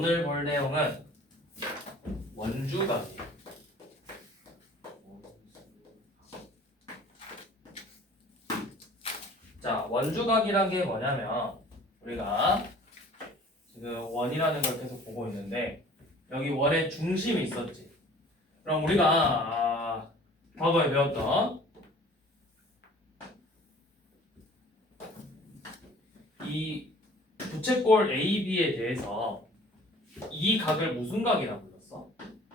오늘 볼 내용은 원주각이에요. 자, 원주각이란 게 뭐냐면 우리가 지금 원이라는 걸 계속 보고 있는데 여기 원의 중심이 있었지. 그럼 우리가 과거에 배웠던 이 부채꼴 AB에 대해서 이 각을 무슨 각이라고 불렀어?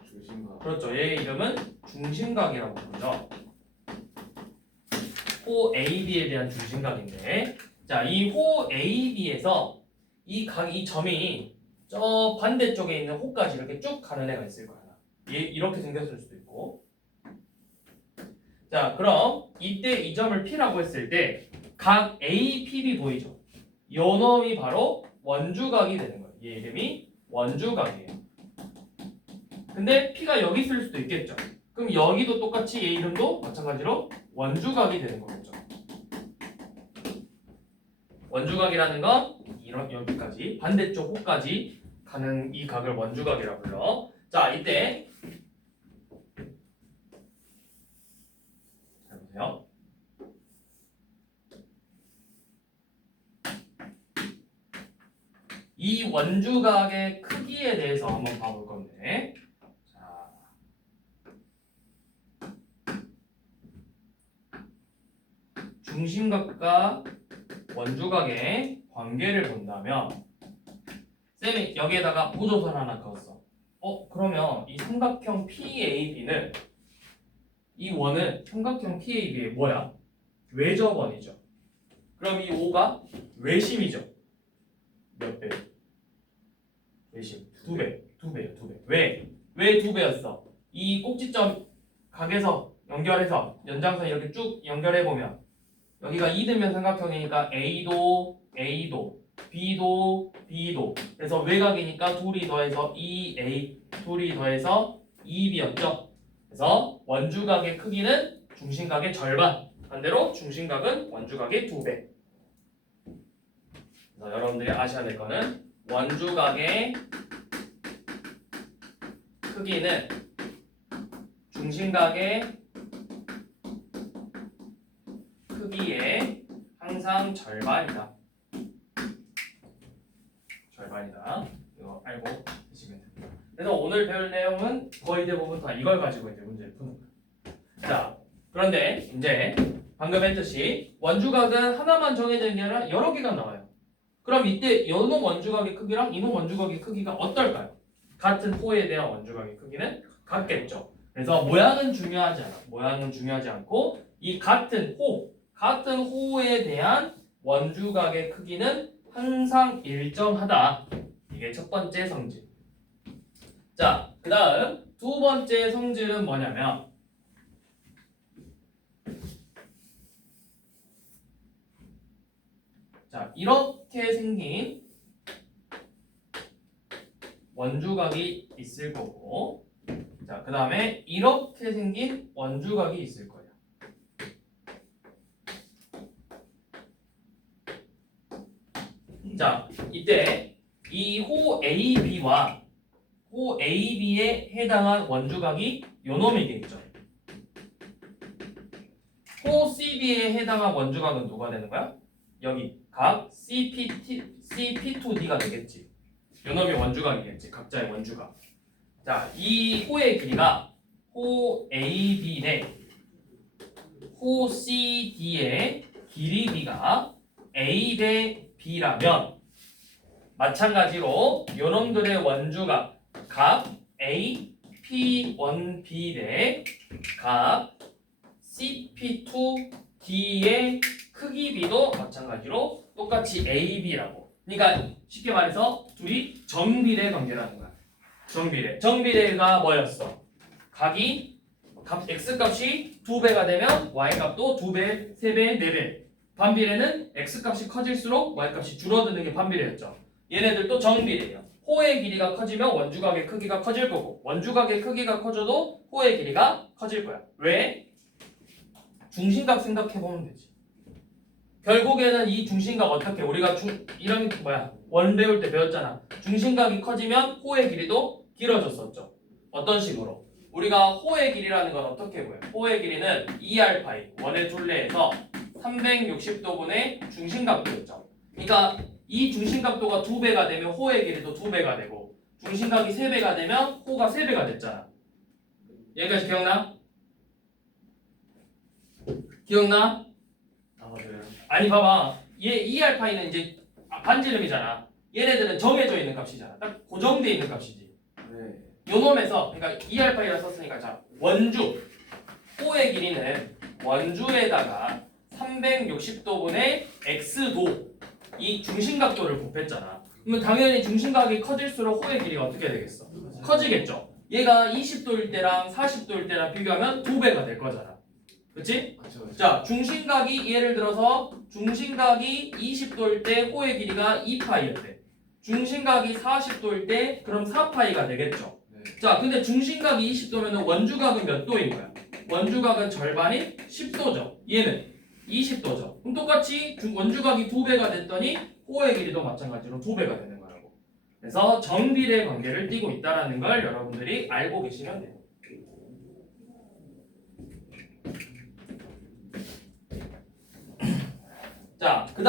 중심각. 그렇죠. 얘의 이름은 중심각이라고 부르죠. 호 AB에 대한 중심각인데, 자, 이 호 AB에서 이 점이 저 반대쪽에 있는 호까지 이렇게 쭉 가는 애가 있을 거야. 얘 이렇게 생겼을 수도 있고. 자, 그럼 이때 이 점을 P라고 했을 때 각 APB 보이죠? 요 놈이 바로 원주각이 되는 거예요. 얘 이름이 원주각이에요. 근데 P가 여기 있을 수도 있겠죠. 그럼 여기도 똑같이 얘 이름도 마찬가지로 원주각이 되는 거겠죠. 원주각이라는 건 이런 여기까지 반대쪽 호까지 가는 이 각을 원주각이라고 불러. 자, 이때 잘 보세요. 이 원주각의 크기에 대해서 한번 봐볼 건데, 자, 중심각과 원주각의 관계를 본다면, 쌤이 여기에다가 보조선 하나 그었어. 그러면 이 삼각형 PAB는 이 원은 삼각형 PAB의 뭐야? 외접원이죠. 그럼 이 O가 외심이죠. 몇 배? 외심 2배. 2배요. 2배. 왜? 왜 2배였어? 이 꼭지점 각에서 연결해서 연장선 이렇게 쭉 연결해 보면 여기가 이등변 삼각형이니까 A도 B도 그래서 외곽이니까 둘이 더해서 2A 둘이 더해서 2B였죠. 그래서 원주각의 크기는 중심각의 절반, 반대로 중심각은 원주각의 2배. 그래서 여러분들이 아셔야 될 거는 원주각의 크기는 중심각의 크기의 항상 절반이다. 절반이다. 이거 알고 계시면 됩니다. 그래서 오늘 배울 내용은 거의 대부분 다 이걸 가지고 이제 문제를 푸는 거예요. 자, 그런데 이제 방금 했듯이 원주각은 하나만 정해져 있는 게 아니라 여러 개가 나와요. 그럼 이때 이놈 원주각의 크기랑 이놈 원주각의 크기가 어떨까요? 같은 호에 대한 원주각의 크기는 같겠죠. 그래서 모양은 중요하지 않아. 모양은 중요하지 않고 이 같은 호에 대한 원주각의 크기는 항상 일정하다. 이게 첫 번째 성질. 자, 그 다음 두 번째 성질은 뭐냐면 자, 이렇게 생긴 원주각이 있을 거고, 자, 그 다음에 이렇게 생긴 원주각이 있을 거예요. 자, 이때 이 호 AB에 해당한 원주각이 요 놈이겠죠. 호 CB에 해당한 원주각은 누가 되는 거야? 여기 각 CP2D가 되겠지. 요 놈이 원주각이겠지. 각자의 원주각. 자, 이 호의 길이가 호 AB 대 호 CD의 길이 B가 A 대 B라면 마찬가지로 요놈들의 원주각 각 A, P1B 대 각 CP2D의 크기 B도 마찬가지로 똑같이 AB라고. 그러니까 쉽게 말해서 둘이 정비례 관계라는 거야. 정비례가 뭐였어? 각이 X값이 2배가 되면 Y값도 2배, 3배, 4배. 반비례는 X값이 커질수록 Y값이 줄어드는 게 반비례였죠. 얘네들도 정비례예요. 호의 길이가 커지면 원주각의 크기가 커질 거고, 원주각의 크기가 커져도 호의 길이가 커질 거야. 왜? 중심각 생각해보면 되지. 결국에는 이 중심각 어떻게 우리가 이런 원 배울 때 배웠잖아. 중심각이 커지면 호의 길이도 길어졌었죠. 어떤 식으로? 우리가 호의 길이라는 건 어떻게 보여? 호의 길이는 2알파이 원의 둘레에서 360도분의 중심각도였죠. 그러니까 이 중심각도가 2배가 되면 호의 길이도 2배가 되고 중심각이 3배가 되면 호가 3배가 됐잖아. 여기까지 기억나? 기억나? 아 맞아요. 아니 봐봐. 얘 2알파이는 이제 반지름이잖아. 얘네들은 정해져 있는 값이잖아. 딱 고정돼 있는 값이지. 네. 요 놈에서 그러니까 2알파이라 썼으니까 자 원주 호의 길이는 원주에다가 360도분의 x도 이 중심각도를 곱했잖아. 그러면 당연히 중심각이 커질수록 호의 길이가 어떻게 되겠어? 커지겠죠. 얘가 20도일 때랑 40도일 때랑 비교하면 2배가 될 거잖아. 그치? 그쵸. 자, 중심각이 예를 들어서 중심각이 20도일 때 호의 길이가 2파이였대. 중심각이 40도일 때 그럼 4파이가 되겠죠. 네. 자, 근데 중심각이 20도면 원주각은 몇 도인 거야? 원주각은 절반인 10도죠. 얘는 20도죠. 그럼 똑같이 원주각이 2배가 됐더니 호의 길이도 마찬가지로 2배가 되는 거라고. 그래서 정비례 관계를 띠고 있다는 걸 여러분들이 알고 계시면 돼요. 자, 그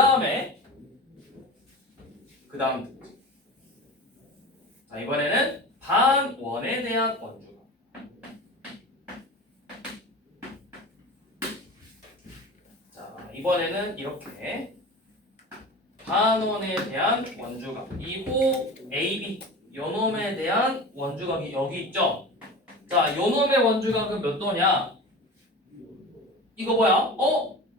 다음 자, 이번에는 반원에 대한 원주각. 자, 이번에는 이렇게 반원에 대한 원주각. 이 호 AB 요놈에 대한 원주각이 여기 있죠. 자, 요놈의 원주각은 몇 도냐? 이거 뭐야?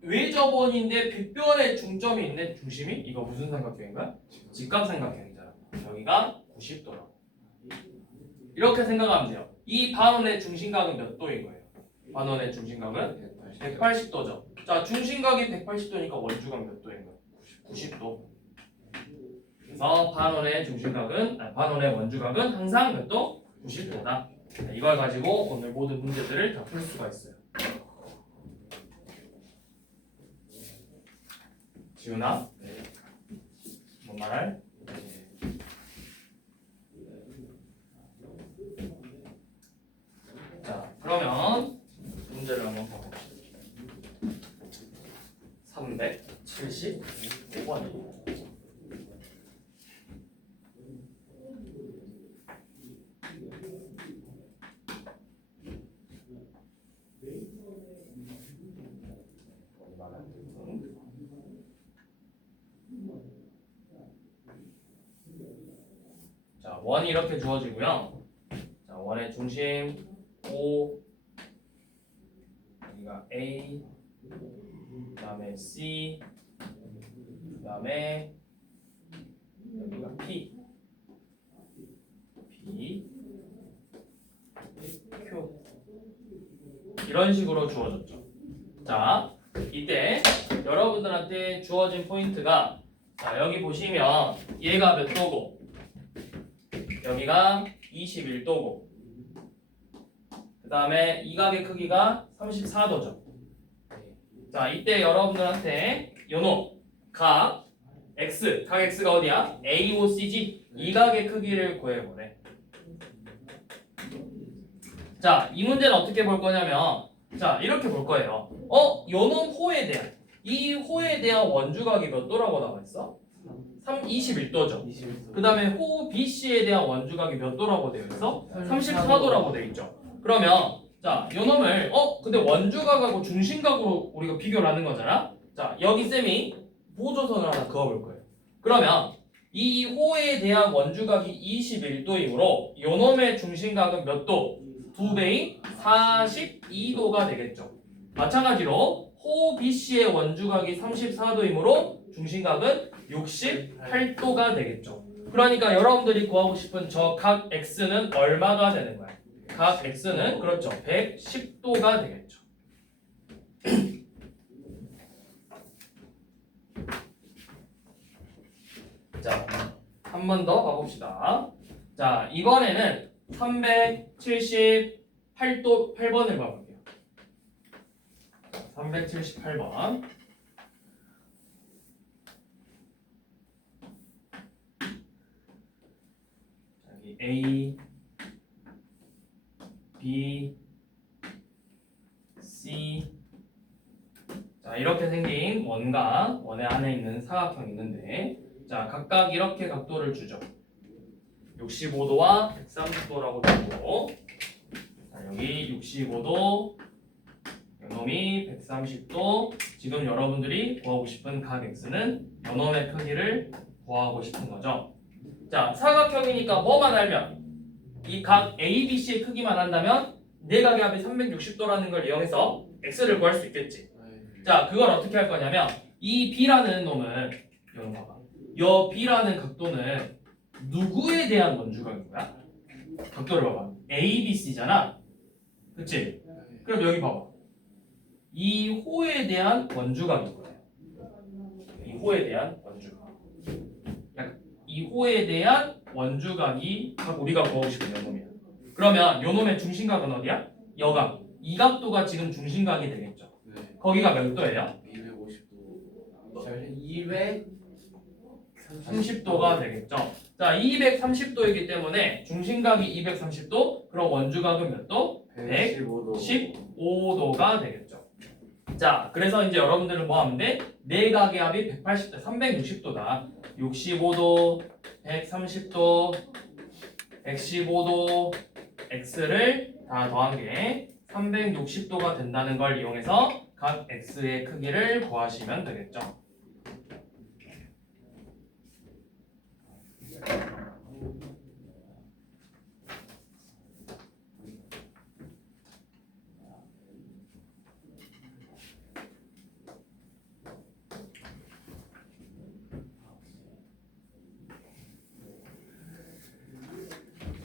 외접원인데 빗변에 중점이 있는 중심이? 이거 무슨 삼각형인가? 직각삼각형이잖아. 여기가 90도라고. 이렇게 생각하면 돼요. 이 반원의 중심각은 몇 도인 거예요? 반원의 중심각은 180도죠. 자, 중심각이 180도니까 원주각 몇 도인 거예요? 90도. 그래서 반원의 원주각은 항상 몇 도? 90도다. 이걸 가지고 오늘 모든 문제들을 다 풀 수가 있어요. 지훈아? 네. 뭔 말할? 자, 그러면 문제를 한번 봐봅시다. 375번이 자, 원이 이렇게 주어지고요. 자, 원의 중심 O, 여기가 A, 그 다음에 C, 그 다음에 여기가 P, Q 이런 식으로 주어졌죠. 자, 이때 여러분들한테 주어진 포인트가 자, 여기 보시면 얘가 몇 도고 여기가 21도고 그 다음에 이 각의 크기가 34도죠. 자, 이때 여러분들한테 요놈 각 X가 어디야? AOCG 이 각의 크기를 구해보래. 자, 이 문제는 어떻게 볼 거냐면 자, 이렇게 볼 거예요. 요놈 호에 대한 이 호에 대한 원주각이 몇 도라고 나와 있어? 21도죠. 21도. 그 다음에 호 BC에 대한 원주각이 몇 도라고 되어 있어? 34도라고 되어 있죠. 그러면 자, 요놈을 근데 원주각하고 중심각으로 우리가 비교를 하는 거잖아. 자, 여기 쌤이 보조선을 하나 그어볼 거예요. 그러면 이 호에 대한 원주각이 21도이므로 요놈의 중심각은 몇 도? 2배인 42도가 되겠죠. 마찬가지로 호 BC의 원주각이 34도이므로 중심각은 68도가 되겠죠. 그러니까 여러분들이 구하고 싶은 저 각 X는 얼마가 되는 거야? 각 X는 그렇죠. 110도가 되겠죠. 자, 한 번 더 가봅시다. 자, 이번에는 378번을 봐볼게요. 378번. A, B, C. 자, 이렇게 생긴 원과 원의 안에 있는 사각형이 있는데, 자, 각각 이렇게 각도를 주죠. 65도와 130도라고 주고, 자, 여기 65도, 요놈이 130도. 지금 여러분들이 구하고 싶은 각 x는 요놈의 크기를 구하고 싶은 거죠. 자, 사각형이니까 뭐만 알면, 이 각 ABC의 크기만 한다면 내각의 합이 360도라는 걸 이용해서 x를 구할 수 있겠지. 자, 그걸 어떻게 할 거냐면, 이 B라는 놈은, 여기 봐봐. 요 B라는 각도는 누구에 대한 원주각인 거야? 각도를 봐봐. ABC잖아. 그치? 그럼 여기 봐봐. 이 호에 대한 원주각인 거예요. 이 호에 대한 원주각. 이 호에 대한 원주각이 각 우리가 구하고 싶은 요 놈이야. 그러면 요 놈의 중심각은 어디야? 여각. 이 각도가 지금 중심각이 되겠죠. 거기가 몇 도예요? 230도가 되겠죠. 자, 230도이기 때문에 중심각이 230도, 그럼 원주각은 몇 도? 115도가 되겠죠. 자, 그래서 이제 여러분들은 뭐 하면 돼? 네 각의 합이 180도, 360도다. 65도, 130도, 115도, x를 다 더한 게 360도가 된다는 걸 이용해서 각 x의 크기를 구하시면 되겠죠.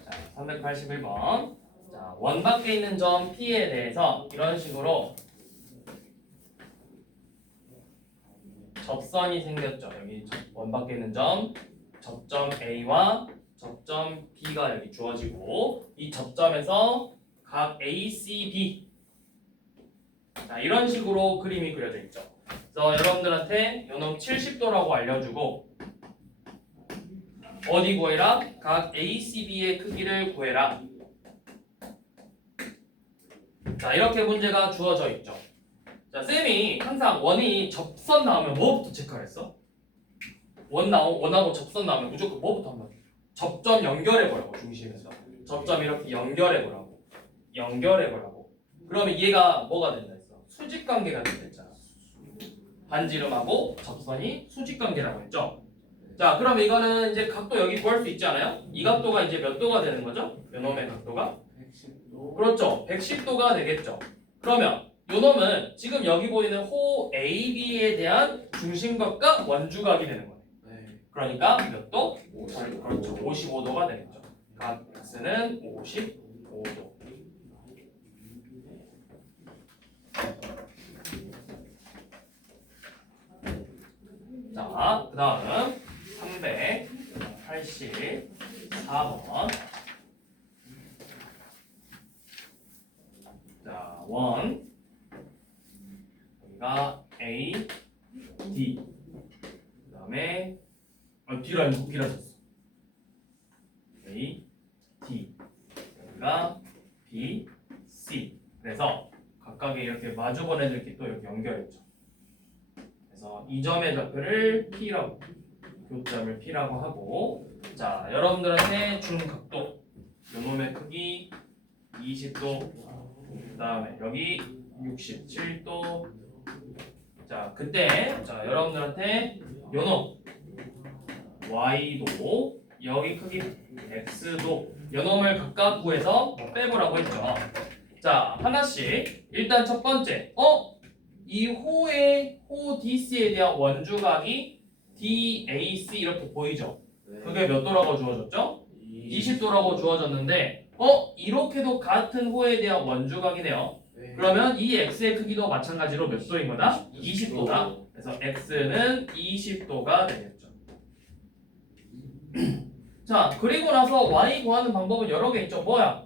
자, 381번. 자, 원 밖에 있는 점 P에 대해서 이런 식으로 접선이 생겼죠. 여기 원 밖에 있는 점, 접점 A와 접점 B가 여기 주어지고, 이 접점에서 각 ACB, 자, 이런 식으로 그림이 그려져 있죠. 그래서 여러분들한테 요놈 70도라고 알려주고, 어디 구해라? 각 ACB의 크기를 구해라. 자, 이렇게 문제가 주어져 있죠. 자, 쌤이 항상 원이 접선 나오면 뭐부터 체크를 했어? 원하고 접선 나오면 무조건 뭐부터 한번 접점 연결해보라고. 중심에서 접점 이렇게 연결해보라고. 그러면 얘가 뭐가 된다 했어? 수직관계가 된다 했잖아. 반지름하고 접선이 수직관계라고 했죠. 자, 그럼 이거는 이제 각도 여기 구할 수 있지 않아요? 이 각도가 이제 몇 도가 되는 거죠? 요놈의 각도가? 110도. 그렇죠. 110도가 되겠죠. 그러면 요놈은 지금 여기 보이는 호 AB에 대한 중심각과 원주각이 되는 거예요. 그러니까 몇 도? 50. 그렇죠. 55도가 되겠죠. 각 x는 55도. 자, 그 다음 384번. 자, 원. 여기가 A, D. 그 다음에 D라 아니고 B라 썼어. A, D. 여기가 B, C. 그래서 각각의 이렇게 마주 보내들끼리 또 이렇게 연결했죠. 그래서 이 점의 좌표를 P라고, 교점을 P라고 하고, 자, 여러분들한테 준 각도, 요놈의 크기 20도, 그 다음에 여기 67도. 자, 그때 자, 여러분들한테 요놈 Y도, 여기 크기 X도, 요놈을 각각 구해서 빼보라고 했죠. 자, 하나씩. 일단 첫 번째, 이 호의 호 DC에 대한 원주각이 DAC 이렇게 보이죠? 그게 몇 도라고 주어졌죠? 20도라고 주어졌는데, 이렇게도 같은 호에 대한 원주각이네요. 그러면 이 x의 크기도 마찬가지로 몇 도인 거다? 20도다. 그래서 x는 20도가 되겠죠. 자, 그리고 나서 y 구하는 방법은 여러 개 있죠. 뭐야?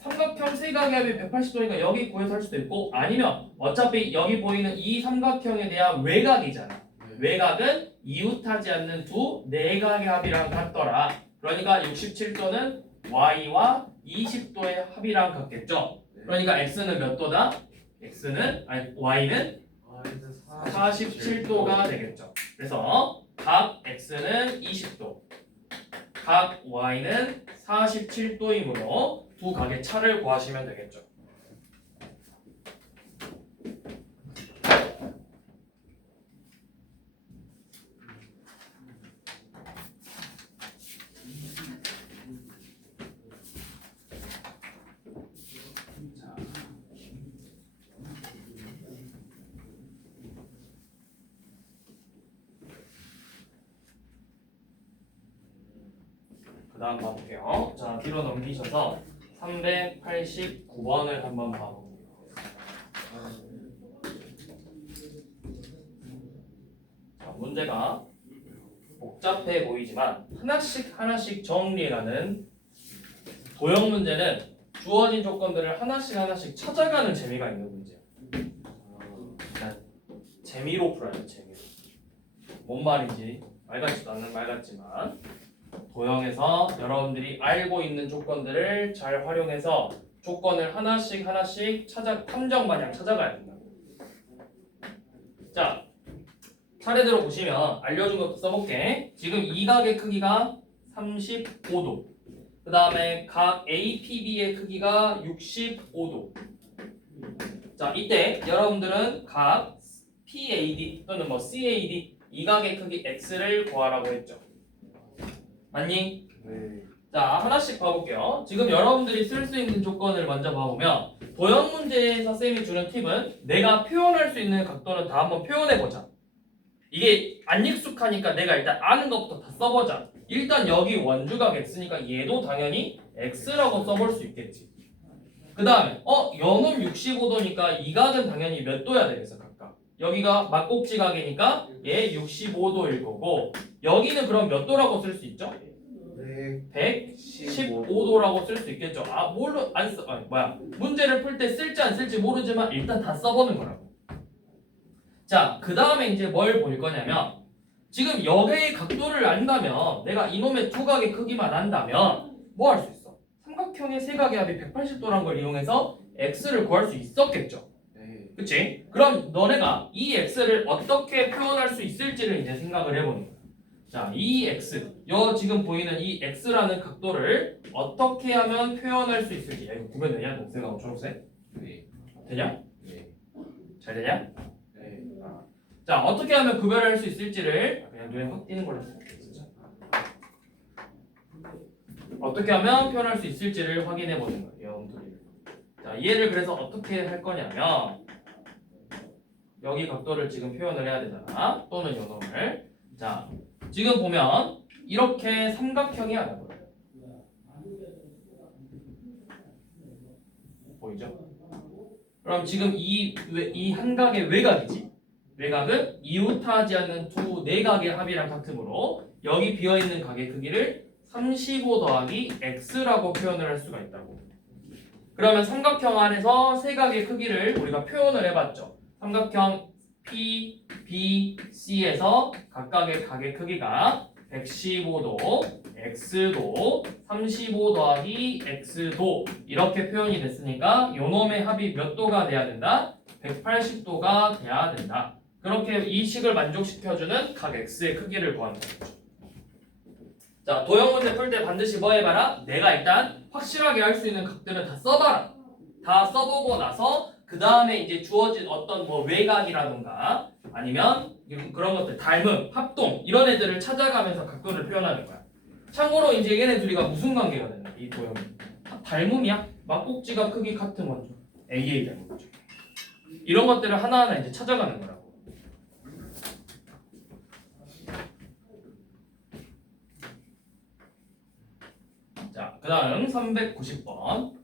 삼각형 세각의 합이 180도니까 여기 구해서 할 수도 있고, 아니면 어차피 여기 보이는 이 삼각형에 대한 외곽이잖아. 외곽은 이웃하지 않는 두 내각의 합이랑 같더라. 그러니까 67도는 y와 20도의 합이랑 같겠죠? 네. 그러니까 x는 몇 도다? y는 47도가 되겠죠. 그래서 각 x는 20도, 각 y는 47도이므로 두 각의 차를 구하시면 되겠죠. 그 다음 봐볼게요. 자, 뒤로 넘기셔서 389번을 한번 봐볼게요. 자, 문제가 복잡해 보이지만 하나씩 정리해가는 도형 문제는 주어진 조건들을 하나씩 찾아가는 재미가 있는 문제예요. 일단 재미로 풀어요, 재미로. 뭔 말인지 말 같지도 않는 말 같지만 도형에서 여러분들이 알고 있는 조건들을 잘 활용해서 조건을 하나씩 탐정 마냥 찾아가야 된다고. 자, 차례대로 보시면 알려준 것도 써볼게. 지금 이 각의 크기가 35도. 그 다음에 각 APB의 크기가 65도. 자, 이때 여러분들은 각 PAD 또는 뭐 CAD 이 각의 크기 X를 구하라고 했죠. 맞니? 네. 자, 하나씩 봐볼게요. 지금 여러분들이 쓸 수 있는 조건을 먼저 봐보면 도형 문제에서 쌤이 주는 팁은 내가 표현할 수 있는 각도는 다 한번 표현해보자. 이게 안 익숙하니까 내가 일단 아는 것부터 다 써보자. 일단 여기 원주각 X니까 얘도 당연히 X라고 써볼 수 있겠지. 그 다음에 연음 65도니까 이 각은 당연히 몇 도야 되겠어 각각. 여기가 막꼭지각이니까 얘 65도일 거고 여기는 그럼 몇 도라고 쓸 수 있죠? 네. 115도라고 쓸 수 있겠죠. 문제를 풀 때 쓸지 안 쓸지 모르지만 일단 다 써보는 거라고. 자, 그 다음에 이제 뭘 볼 거냐면 지금 여기의 각도를 안다면 내가 이놈의 두 각의 크기만 안다면 뭐 할 수 있어? 삼각형의 세 각의 합이 180도라는 걸 이용해서 x를 구할 수 있었겠죠. 네. 그치? 그럼 너네가 이 x를 어떻게 표현할 수 있을지를 이제 생각을 해보는 거야. 자, 이 x, 지금 보이는 이 x라는 각도를 어떻게 하면 표현할 수 있을지. 야, 이거 구별되냐? 녹색하고 초록색? 네. 되냐? 네. 잘 되냐? 네. 자, 어떻게 하면 구별할 수 있을지를 그냥 눈에 확 띄는 걸로 쓸게요. 진짜. 어떻게 하면 표현할 수 있을지를 확인해 보는 거예요. 자, 얘를 그래서 어떻게 할 거냐면 여기 각도를 지금 표현을 해야 되잖아. 또는 요 놈을. 자, 지금 보면 이렇게 삼각형이 하나 보여요. 보이죠? 그럼 지금 이 한각의 외곽이지. 외곽은 이웃하지 않는 두 내각의 합이랑 같으므로 여기 비어있는 각의 크기를 35 더하기 x라고 표현을 할 수가 있다고. 그러면 삼각형 안에서 세 각의 크기를 우리가 표현을 해봤죠. 삼각형 P, B, C에서 각각의 각의 크기가 115도, x도, 35 더하기 x도 이렇게 표현이 됐으니까 요놈의 합이 몇 도가 돼야 된다? 180도가 돼야 된다. 그렇게 이 식을 만족시켜주는 각 x의 크기를 구하는 거죠. 자, 도형 문제 풀 때 반드시 뭐 해봐라? 내가 일단 확실하게 할 수 있는 각들은 다 써봐라. 다 써보고 나서 그 다음에 이제 주어진 어떤 뭐 외곽이라던가 아니면 그런 것들 닮음, 합동 이런 애들을 찾아가면서 각도를 표현하는 거야. 참고로 이제 얘네 둘이가 무슨 관계가 되나? 이 도형이 닮음이야? 막꼭지가 크기 같으면 AA 닮은 거죠. 이런 것들을 하나하나 이제 찾아가는 거라고. 자, 그 다음 390번.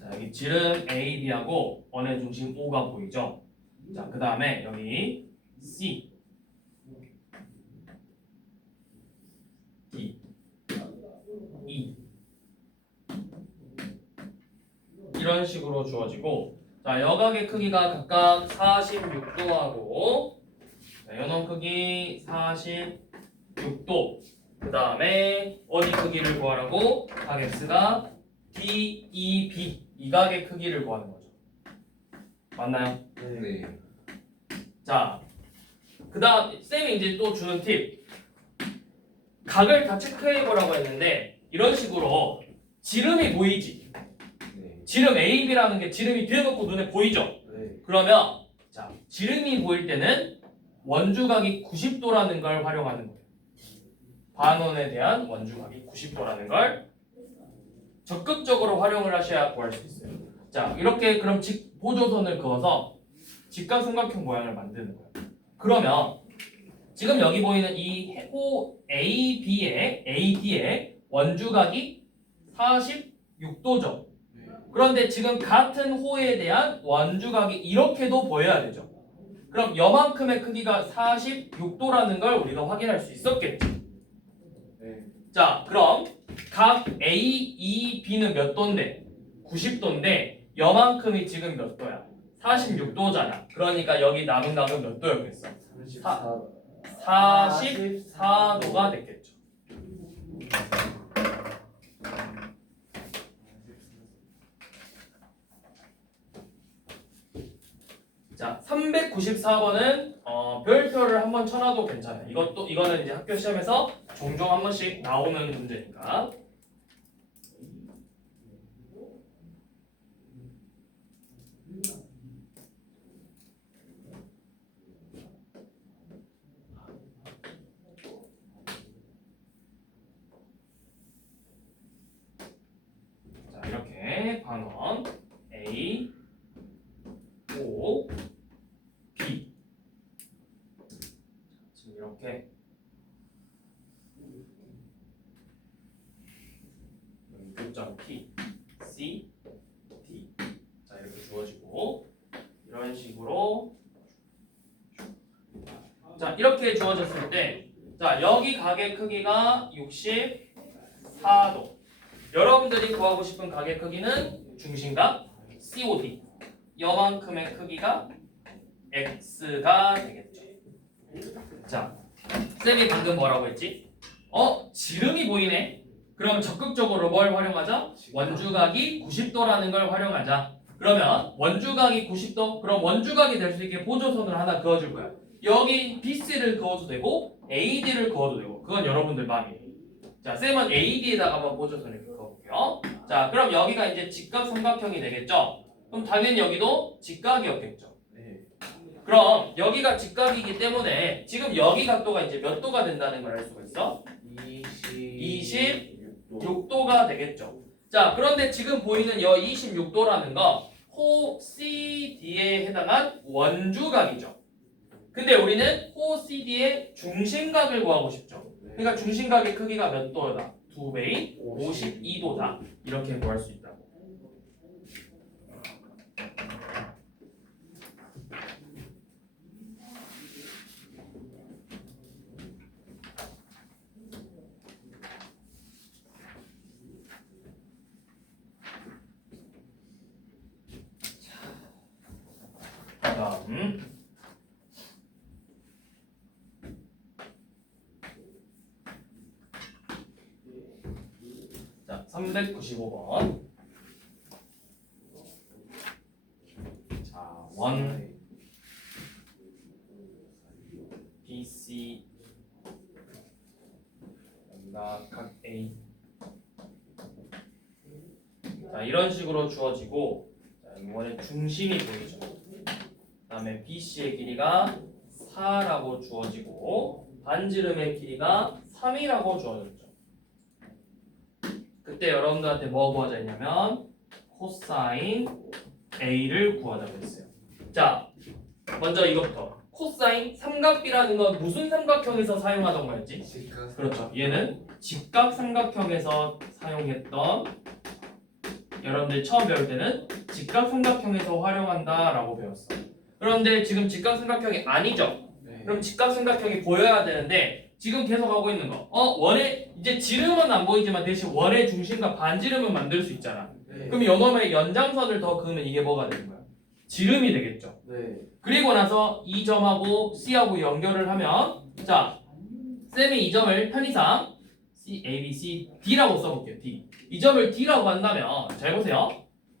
자, 여기 지름 AB하고 원의 중심 O가 보이죠? 자, 그 다음에 여기 C, D, E 이런 식으로 주어지고 자, 여각의 크기가 각각 46도하고 자, 요놈 크기 46도. 그 다음에 어디 크기를 구하라고? 각 x가 DEB 이 각의 크기를 구하는 거죠. 맞나요? 네. 자, 그 다음 쌤이 이제 또 주는 팁. 각을 다 체크해보라고 했는데 이런 식으로 지름이 보이지? 네. 지름 AB라는 게 지름이 뒤에 놓고 눈에 보이죠? 네. 그러면 자, 지름이 보일 때는 원주각이 90도라는 걸 활용하는 거예요. 반원에 대한 원주각이 90도라는 걸 적극적으로 활용을 하셔야 구할 수 있어요. 자, 이렇게 그럼 보조선을 그어서 직각삼각형 모양을 만드는 거예요. 그러면 지금 여기 보이는 이 호 AD의 원주각이 46도죠. 그런데 지금 같은 호에 대한 원주각이 이렇게도 보여야 되죠. 그럼 여만큼의 크기가 46도라는 걸 우리가 확인할 수 있었겠죠. 네. 자, 그럼 각 AEB는 몇 도인데? 90도인데 여만큼이 지금 몇 도야? 46도잖아. 그러니까 여기 남은 각은 몇 도였겠어? 44도가 됐겠죠. 자, 394번은 별표를 한번 쳐놔도 괜찮아요. 이거는 이제 학교 시험에서 종종 한 번씩 나오는 문제니까. 자, 이렇게 반원 A, O, B. 지금 이렇게 교점 P, C, D. 자, 이렇게 주어지고 이런 식으로 자, 이렇게 주어졌을 때 자, 여기 각의 크기가 64도. 여러분들이 구하고 싶은 각의 크기는 중심각 COD. 여만큼의 크기가 X가 되겠죠. 자, 쌤이 방금 뭐라고 했지? 지름이 보이네? 그럼 적극적으로 뭘 활용하자? 원주각이 90도라는 걸 활용하자. 그러면 원주각이 90도? 그럼 원주각이 될 수 있게 보조선을 하나 그어줄 거야. 여기 BC를 그어도 되고 AD를 그어도 되고 그건 여러분들 마음이에요. 자, 쌤은 AD에다가 한번 보조선을 그어볼게요. 자, 그럼 여기가 이제 직각삼각형이 되겠죠? 그럼 당연히 여기도 직각이었겠죠. 네. 그럼 여기가 직각이기 때문에 지금 여기 각도가 이제 몇 도가 된다는 걸 알 수가 있어? 26도가 되겠죠. 자, 그런데 지금 보이는 여 26도라는 거 호 CD에 해당한 원주각이죠. 근데 우리는 호 CD의 중심각을 구하고 싶죠. 그러니까 중심각의 크기가 몇 도다? 2배인 52도다. 이렇게 구할 수 있다고. 다음 자, 395번. 자, 1 BC 여기가 각 A. 자, 이런 식으로 주어지고 자, 이번에 중심이 보이죠. 그다음에 BC의 길이가 4라고 주어지고 반지름의 길이가 3이라고 주어졌죠. 그때 여러분들한테 뭐 구하자 했냐면 코사인 A를 구하자고 했어요. 자, 먼저 이것부터 코사인 삼각비라는 건 무슨 삼각형에서 사용하던 거였지? 그렇죠. 얘는 직각삼각형에서 사용했던 여러분들 처음 배울 때는 직각삼각형에서 활용한다라고 배웠어. 그런데 지금 직각삼각형이 아니죠. 네. 그럼 직각삼각형이 보여야 되는데 지금 계속 하고 있는 거. 원의 이제 지름은 안 보이지만 대신 원의 중심과 반지름은 만들 수 있잖아. 네. 그럼 요놈의 연장선을 더 그으면 이게 뭐가 되는 거야? 지름이 되겠죠. 네. 그리고 나서 이 점하고 C하고 연결을 하면 자 쌤이 이 점을 편의상 C, A, B, C, D라고 써볼게요. D. 이 점을 D라고 한다면 잘 보세요.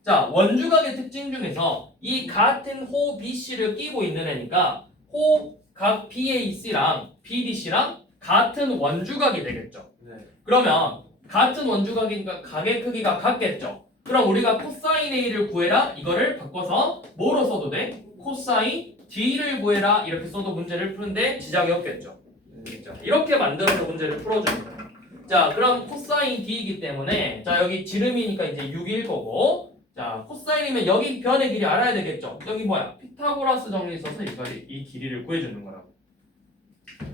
자 원주각의 특징 중에서 이 같은 호 BC를 끼고 있는 애니까 호각 BAC랑 BDC랑 같은 원주각이 되겠죠. 네. 그러면 같은 원주각이니까 각의 크기가 같겠죠. 그럼 우리가 코사인 A를 구해라 이거를 바꿔서 뭐로 써도 돼? 코사인 D를 구해라 이렇게 써도 문제를 푸는데 지장이 없겠죠. 자, 이렇게 만들어서 문제를 풀어줍니다. 자 그럼 코사인 D이기 때문에 자 여기 지름이니까 이제 6일 거고 자 코사인이면 여기 변의 길이 알아야 되겠죠. 여기 뭐야? 피타고라스 정리 써서 이 길이를 구해주는 거라고.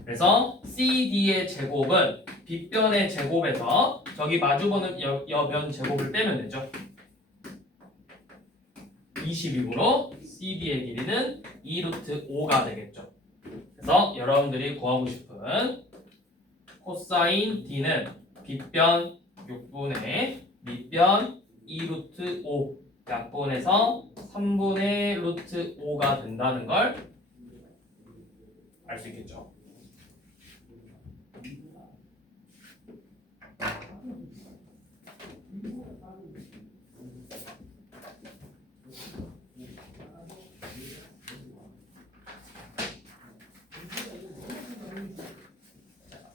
그래서 CD의 제곱은 빗변의 제곱에서 저기 마주보는 여변 제곱을 빼면 되죠. 20이므로 CD의 길이는 2루트 5가 되겠죠. 그래서 여러분들이 구하고 싶은 코사인 D는 빗변 6분의 밑변 2루트 5 약분해서 3분의 루트 5가 된다는 걸 알 수 있겠죠.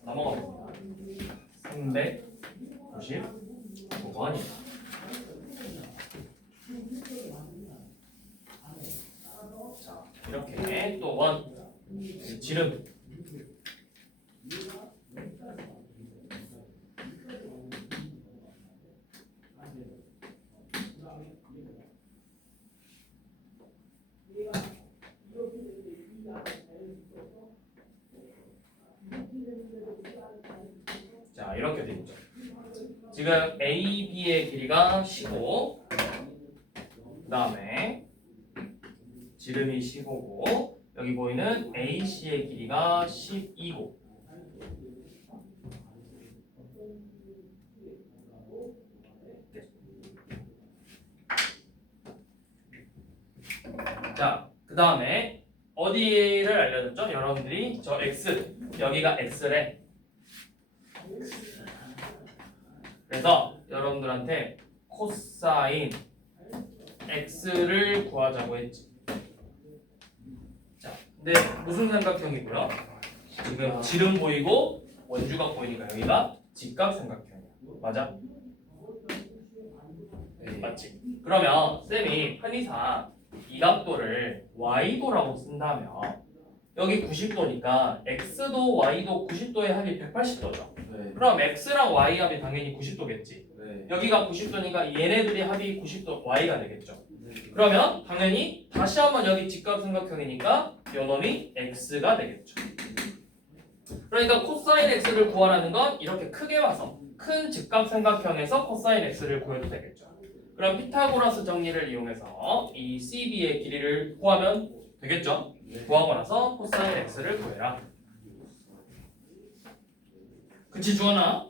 넘어가 봅니다. 395번입니다. 자, 이렇게 또 원 지름 자, 이렇게 돼 있죠. 지금 AB의 길이가 15, 그 다음에 지름이 15고 여기 보이는 AC의 길이가 12고 자, 그 다음에 어디를 알려줬죠? 여러분들이 저 X, 여기가 X래. 그래서 여러분들한테 코사인 X를 구하자고 했지. 자, 근데 무슨 삼각형이고요? 지금 지름 보이고 원주각 보이니까 여기가 직각삼각형이야. 맞아? 네. 맞지? 그러면 쌤이 편의상 이 각도를 y도라고 쓴다면 여기 90도니까 x도 y도 90도의 합이 180도죠. 네. 그럼 x랑 y 합이 당연히 90도겠지. 네. 여기가 90도니까 얘네들이 합이 90도 y가 되겠죠. 네. 그러면 당연히 다시 한번 여기 직각삼각형이니까 요 놈이 x가 되겠죠. 그러니까 코사인 x를 구하라는 건 이렇게 크게 봐서 큰 직각삼각형에서 코사인 x를 구해도 되겠죠. 그럼 피타고라스 정리를 이용해서 이 CB의 길이를 구하면 되겠죠. 네. 구하고 나서 코사인 x를 구해라. 그치 주원아?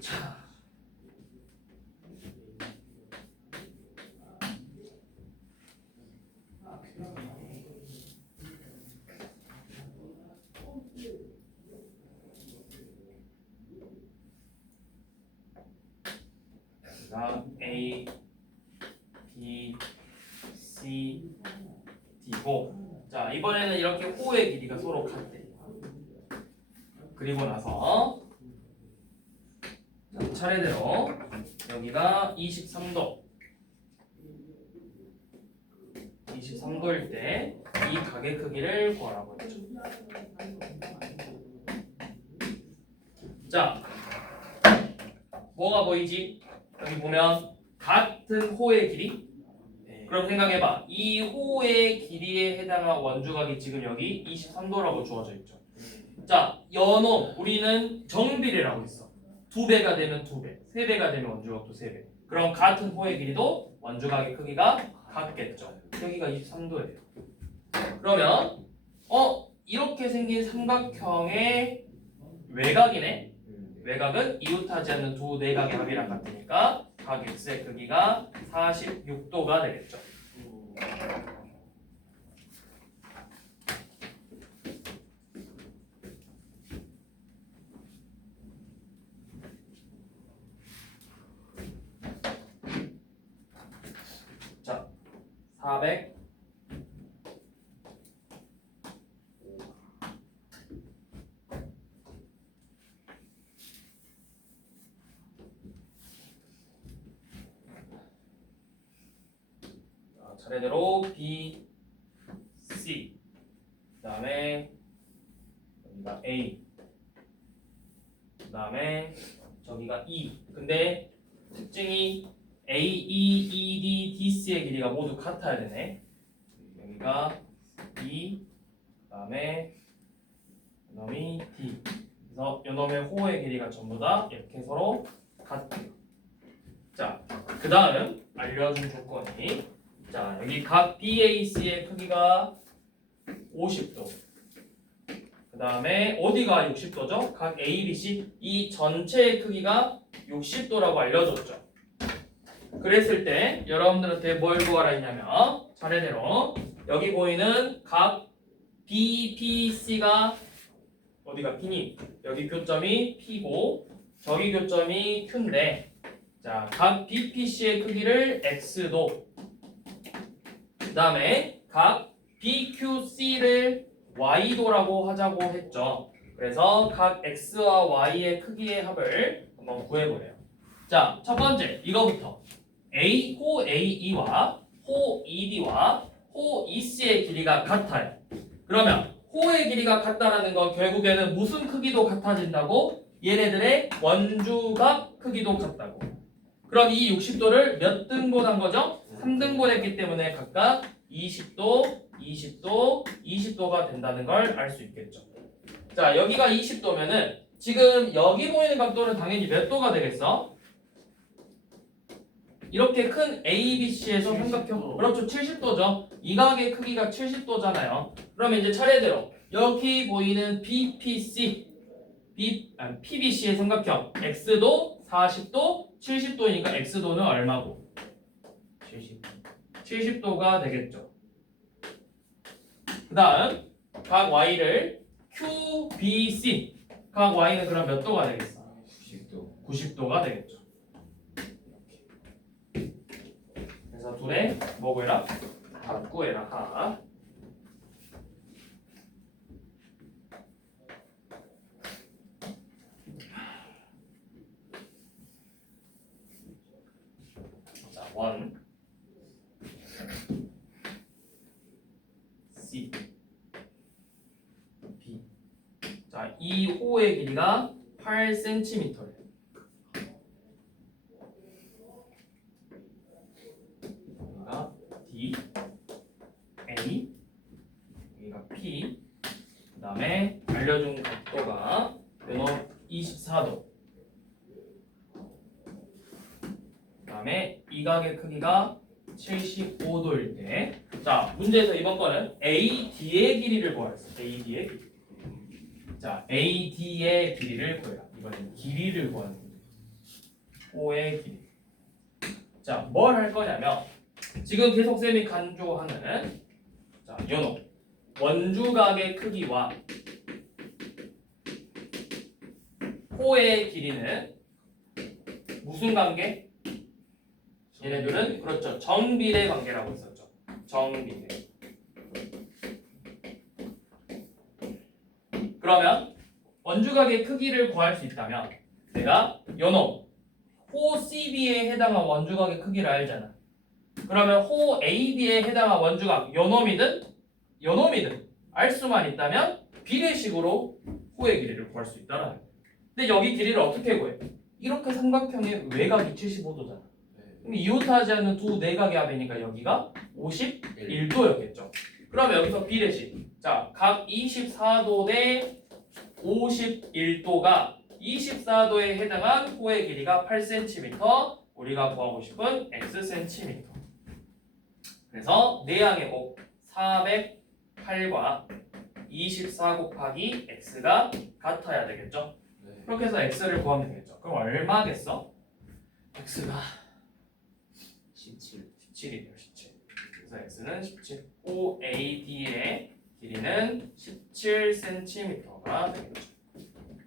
자. A, B, C, D고 자 이번에는 이렇게 호의 길이가 서로 같대. 그리고 나서 자, 차례대로 여기가 23도 23도일 때 이 각의 크기를 구하라고 했죠. 자 뭐가 보이지? 여기 보면 같은 호의 길이 네. 그럼 생각해봐. 이 호의 길이에 해당한 원주각이 지금 여기 23도라고 주어져 있죠. 자, 연호 우리는 정비례라고 했어. 2배가 되면 2배, 3배가 되면 원주각도 3배. 그럼 같은 호의 길이도 원주각의 크기가 같겠죠. 여기가 23도예요. 그러면 이렇게 생긴 삼각형의 외곽이네. 외곽은 이웃하지 않는 두 내각의 합이랑 같으니까 각 x의 크기가 46도가 되겠죠. 자, 400 차례대로 B, C, 그 다음에 여기가 A, 그 다음에 저기가 E. 근데 특징이 A, E, E, D, D, C의 길이가 모두 같아야 되네. 여기가 E, 그 다음에 이놈이 D. 그래서 이놈의 호의 길이가 전부 다 이렇게 서로 같아요. 자, 그 다음 알려준 조건이, 자, 여기 각 BAC의 크기가 50도. 그 다음에 어디가 60도죠? 각 ABC 이 전체의 크기가 60도라고 알려줬죠. 그랬을 때 여러분들한테 뭘 구하라 했냐면 차례대로 여기 보이는 각 BPC가 어디가 P니? 여기 교점이 P고 저기 교점이 Q인데, 자, 각 BPC의 크기를 X도, 그 다음에 각 BQC를 Y도라고 하자고 했죠. 그래서 각 X와 Y의 크기의 합을 한번 구해보래요. 자, 첫 번째 이거부터 호 AE와 호 ED와 호 EC의 길이가 같아요. 그러면 호의 길이가 같다라는 건 결국에는 무슨 크기도 같아진다고? 얘네들의 원주각 크기도 같다고. 그럼 이 60도를 몇 등분한 거죠? 3등분했기 때문에 각각 20도, 20도, 20도가 된다는 걸 알 수 있겠죠. 자, 여기가 20도면은 지금 여기 보이는 각도는 당연히 몇 도가 되겠어? 이렇게 큰 ABC에서 삼각형, 그렇죠, 70도죠. 이 각의 크기가 70도잖아요. 그러면 이제 차례대로 여기 보이는 BPC, PBC의 삼각형 X도 40도, 70도이니까 X도는 얼마고? 70도가 되겠죠. 그 다음 각 Y를 QBC, 각 Y는 그럼 몇 도가 되겠어? 90도. 90도가 되겠죠. 그래서 둘의 뭐 구해라? 합 구해라. 합. 자, 1 C B. 자, 이 호의 길이가 8cm래요. 여기가 D, A, 여기가 P. 그 다음에 알려준 각도가 요놈 24도. 그 다음에 이 각의 크기가 75도일 때, 자, 문제에서 이번 거는 AD의 길이를 구하랬어. AD의 길이. 자, AD의 길이를 구해라. 이번엔 길이를 구하는 거예요. O의 길이. 자, 뭘 할 거냐면 지금 계속 쌤이 강조하는, 자, 요놈 원주각의 크기와 호의 길이는 무슨 관계? 얘네들은 그렇죠, 정비례 관계라고 했었죠. 정비례. 그러면 원주각의 크기를 구할 수 있다면 내가 요놈 호 CB에 해당한 원주각의 크기를 알잖아. 그러면 호 AB에 해당한 원주각 요놈이든 알 수만 있다면 비례식으로 호의 길이를 구할 수 있다라는 거야. 근데 여기 길이를 어떻게 구해? 이렇게 삼각형의 외곽이 75도잖아. 그럼 이웃하지 않는 두 내각의 합이니까 여기가 51도였겠죠. 그러면 여기서 비례식. 자, 각 24도 대 51도가 24도에 해당한 호의 길이가 8cm, 우리가 구하고 싶은 xcm. 그래서 내양의 곱 408과 24 곱하기 x가 같아야 되겠죠. 네. 그렇게 해서 x를 구하면 되겠죠. 그럼 얼마겠어? x가 17이래요. 17. 그래서 x는 17. OAD의 길이는 17cm가 되겠죠. 잠깐만.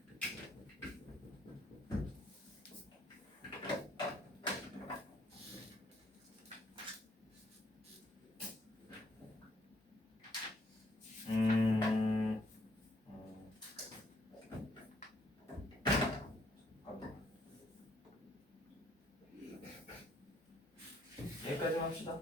여기까지만 합시다.